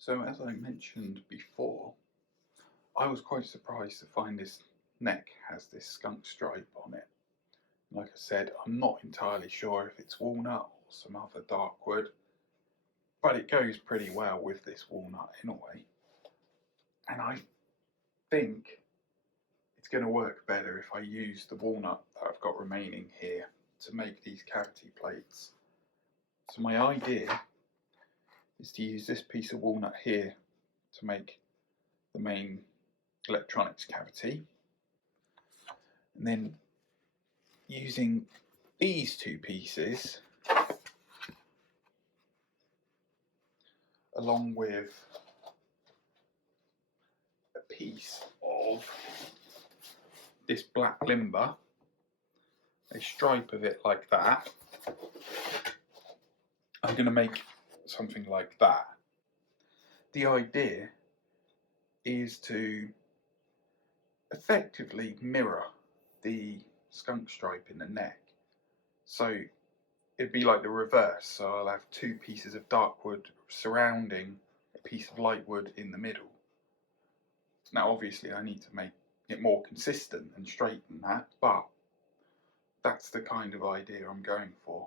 So as I mentioned before, I was quite surprised to find this neck has this skunk stripe on it. Like I said, I'm not entirely sure if it's walnut or some other dark wood, but it goes pretty well with this walnut in a way. And I think it's going to work better if I use the walnut that I've got remaining here to make these cavity plates. So my idea is to use this piece of walnut here to make the main electronics cavity, and then using these two pieces along with a piece of this black limba, a stripe of it like that, I'm going to make something like that. The idea is to effectively mirror the skunk stripe in the neck. So it'd be like the reverse. So I'll have two pieces of dark wood surrounding a piece of light wood in the middle. Now obviously I need to make it more consistent and straight than that, but that's the kind of idea I'm going for.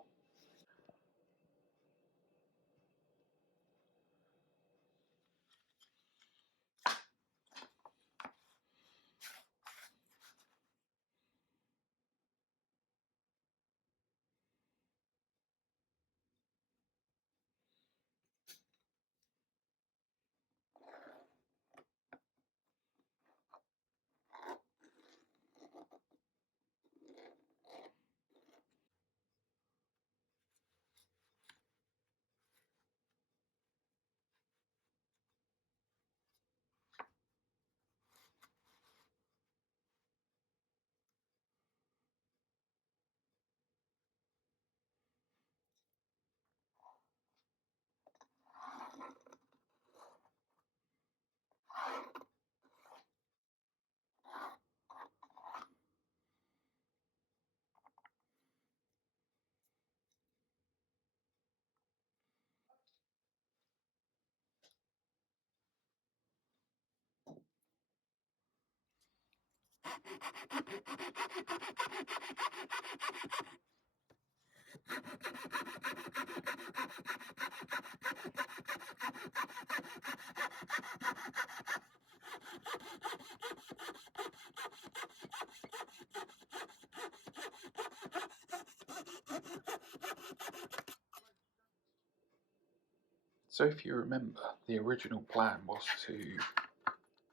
So if you remember, the original plan was to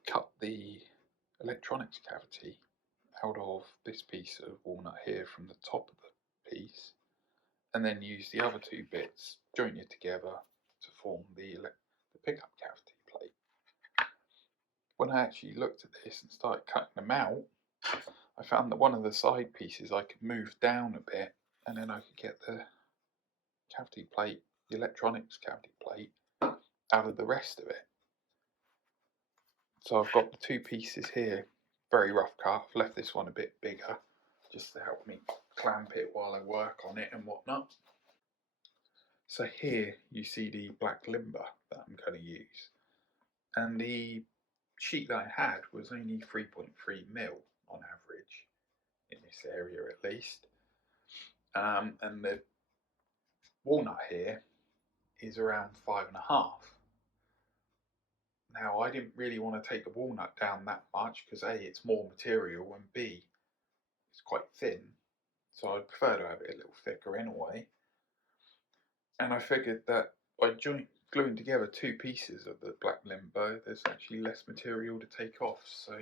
cut the electronics cavity out of this piece of walnut here from the top of the piece, and then use the other two bits jointed together to form the pickup cavity plate. When I actually looked at this and started cutting them out, I found that one of the side pieces I could move down a bit, and then I could get the cavity plate, the electronics cavity plate, out of the rest of it. So I've got the two pieces here, very rough cut. I've left this one a bit bigger just to help me clamp it while I work on it and whatnot. So here you see the black limba that I'm going to use, and the sheet that I had was only 3.3 mil on average in this area at least, and the walnut here is around 5.5. Now I didn't really want to take the walnut down that much because A, it's more material, and B, it's quite thin, so I'd prefer to have it a little thicker anyway. And I figured that by gluing together two pieces of the black limbo, there's actually less material to take off, so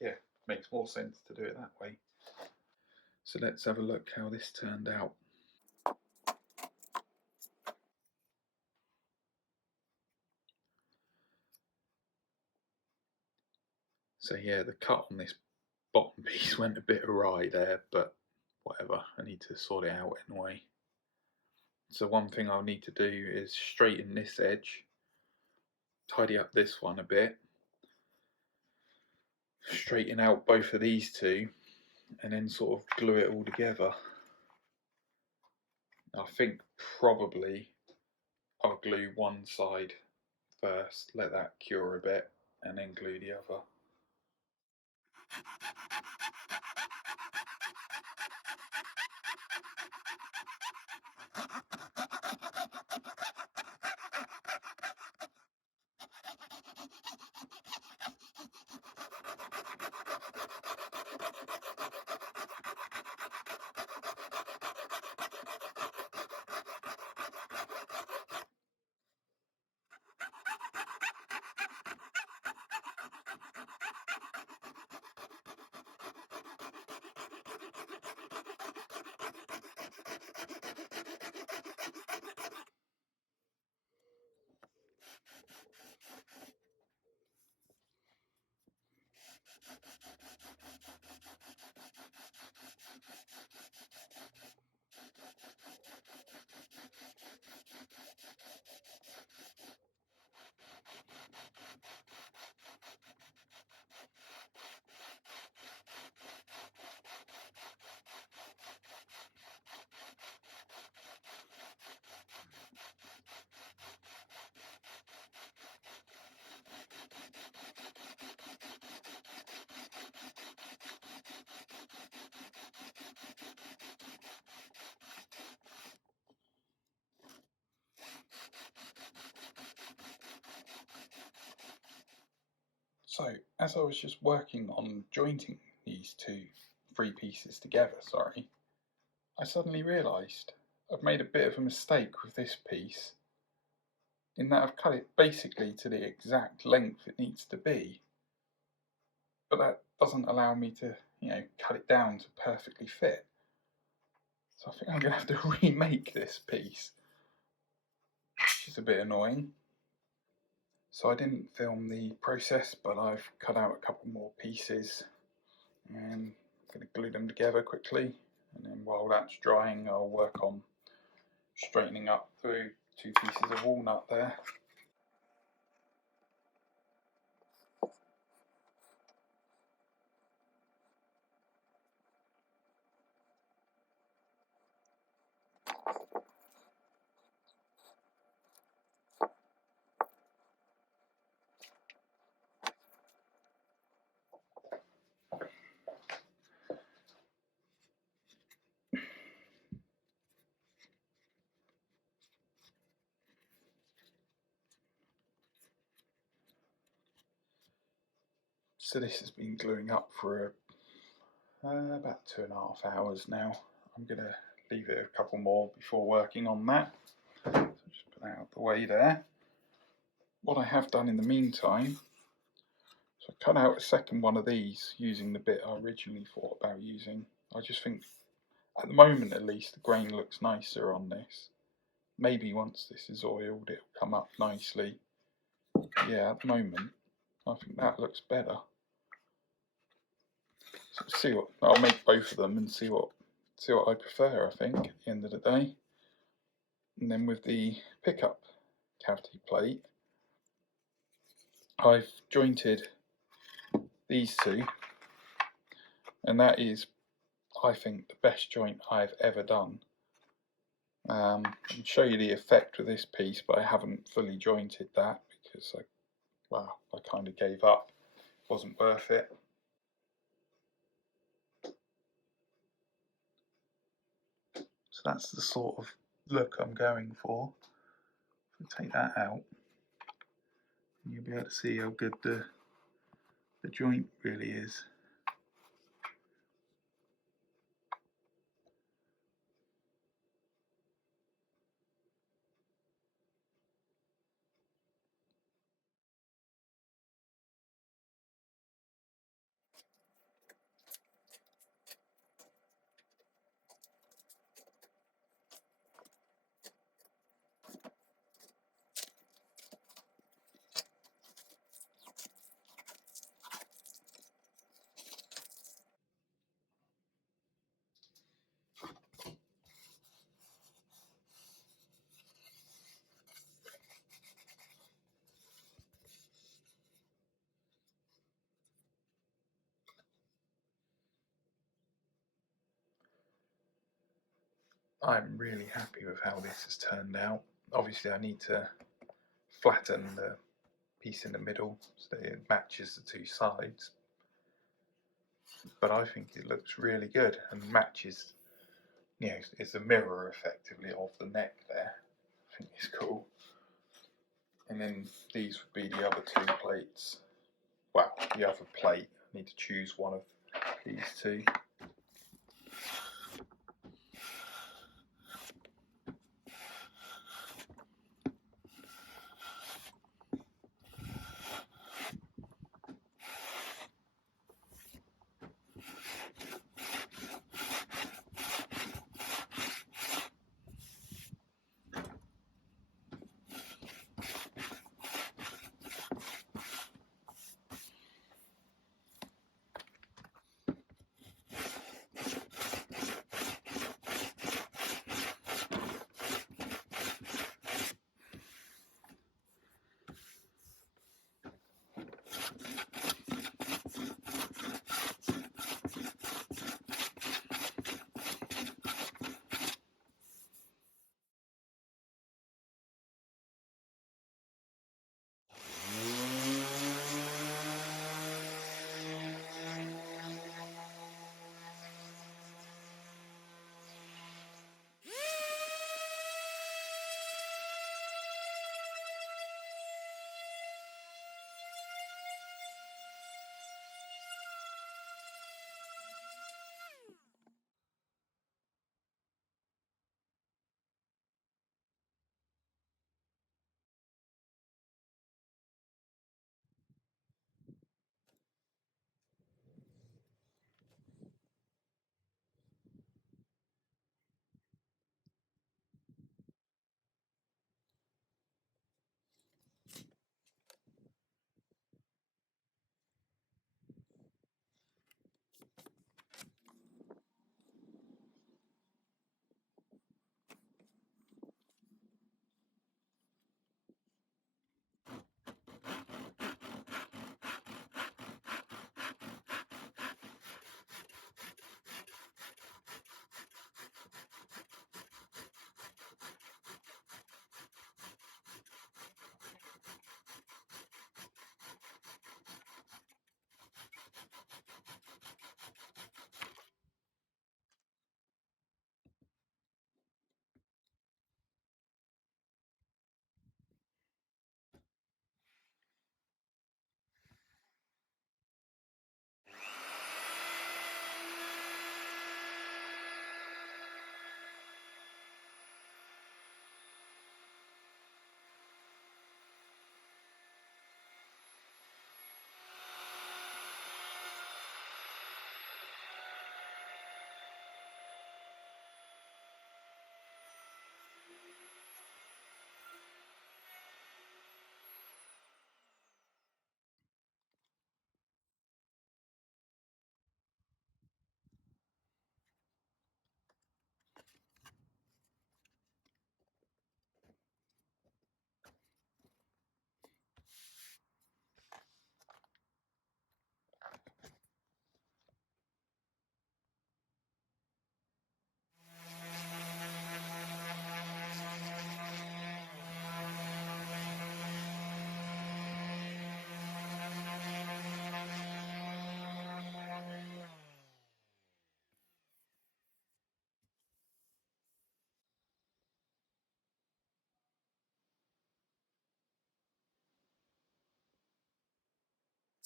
yeah, makes more sense to do it that way. So let's have a look how this turned out. So yeah, the cut on this bottom piece went a bit awry there, but whatever, I need to sort it out anyway. So one thing I'll need to do is straighten this edge, tidy up this one a bit, straighten out both of these two, and then sort of glue it all together. I think probably I'll glue one side first, let that cure a bit, and then glue the other. So, as I was just working on jointing these three pieces together, I suddenly realised I've made a bit of a mistake with this piece in that I've cut it basically to the exact length it needs to be, but that doesn't allow me to, cut it down to perfectly fit. So I think I'm going to have to remake this piece, which is a bit annoying. So I didn't film the process, but I've cut out a couple more pieces and I'm going to glue them together quickly, and then while that's drying I'll work on straightening up through 2 pieces of walnut there. So this has been gluing up for about 2.5 hours now. I'm going to leave it a couple more before working on that. So just put that out the way there. What I have done in the meantime, so I cut out a second one of these using the bit I originally thought about using. I just think, at the moment at least, the grain looks nicer on this. Maybe once this is oiled it'll come up nicely. Yeah, at the moment I think that looks better. So see what I'll make both of them and see what I prefer, I think, at the end of the day. And then with the pickup cavity plate, I've jointed these two, and that is, I think, the best joint I've ever done. I can show you the effect with this piece, but I haven't fully jointed that because I kind of gave up. It wasn't worth it. So that's the sort of look I'm going for. If I take that out, you'll be able to see how good the joint really is. I'm really happy with how this has turned out. Obviously I need to flatten piece in the middle so it matches the two sides. But I think it looks really good and matches, you know, it's a mirror effectively of the neck there. I think it's cool. And then these would be the other two plates. Well, the other plate. I need to choose one of these two.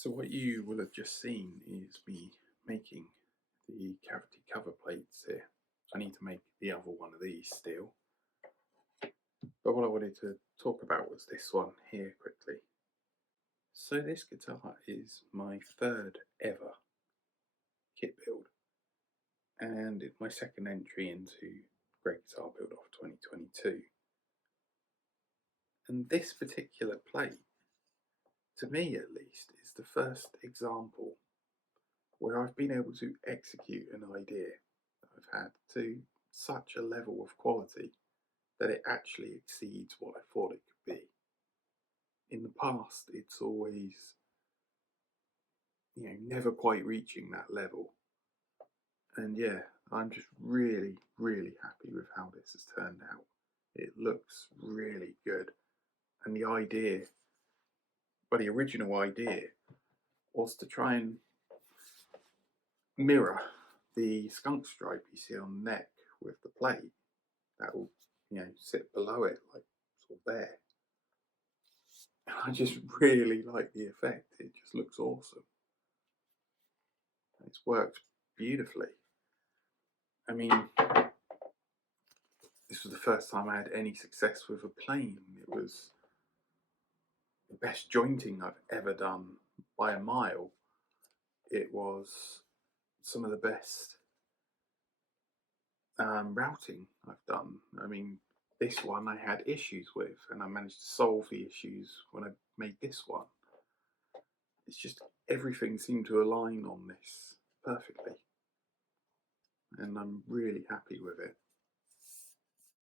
So what you will have just seen is me making the cavity cover plates here. I need to make the other one of these still. But what I wanted to talk about was this one here quickly. So this guitar is my third ever kit build, and it's my second entry into Great Guitar Build Off 2022. And this particular plate, to me at least, is the first example where I've been able to execute an idea that I've had to such a level of quality that it actually exceeds what I thought it could be. In the past, it's always, never quite reaching that level. And yeah, I'm just really, really happy with how this has turned out. It looks really good. And the idea But the original idea was to try and mirror the skunk stripe you see on the neck with the plate. That will, sit below it, like sort of there. And I just really like the effect. It just looks awesome. It's worked beautifully. I mean, this was the first time I had any success with a plane. It was the best jointing I've ever done by a mile. It was some of the best routing I've done. I mean, this one I had issues with, and I managed to solve the issues when I made this one. It's just everything seemed to align on this perfectly, and I'm really happy with it.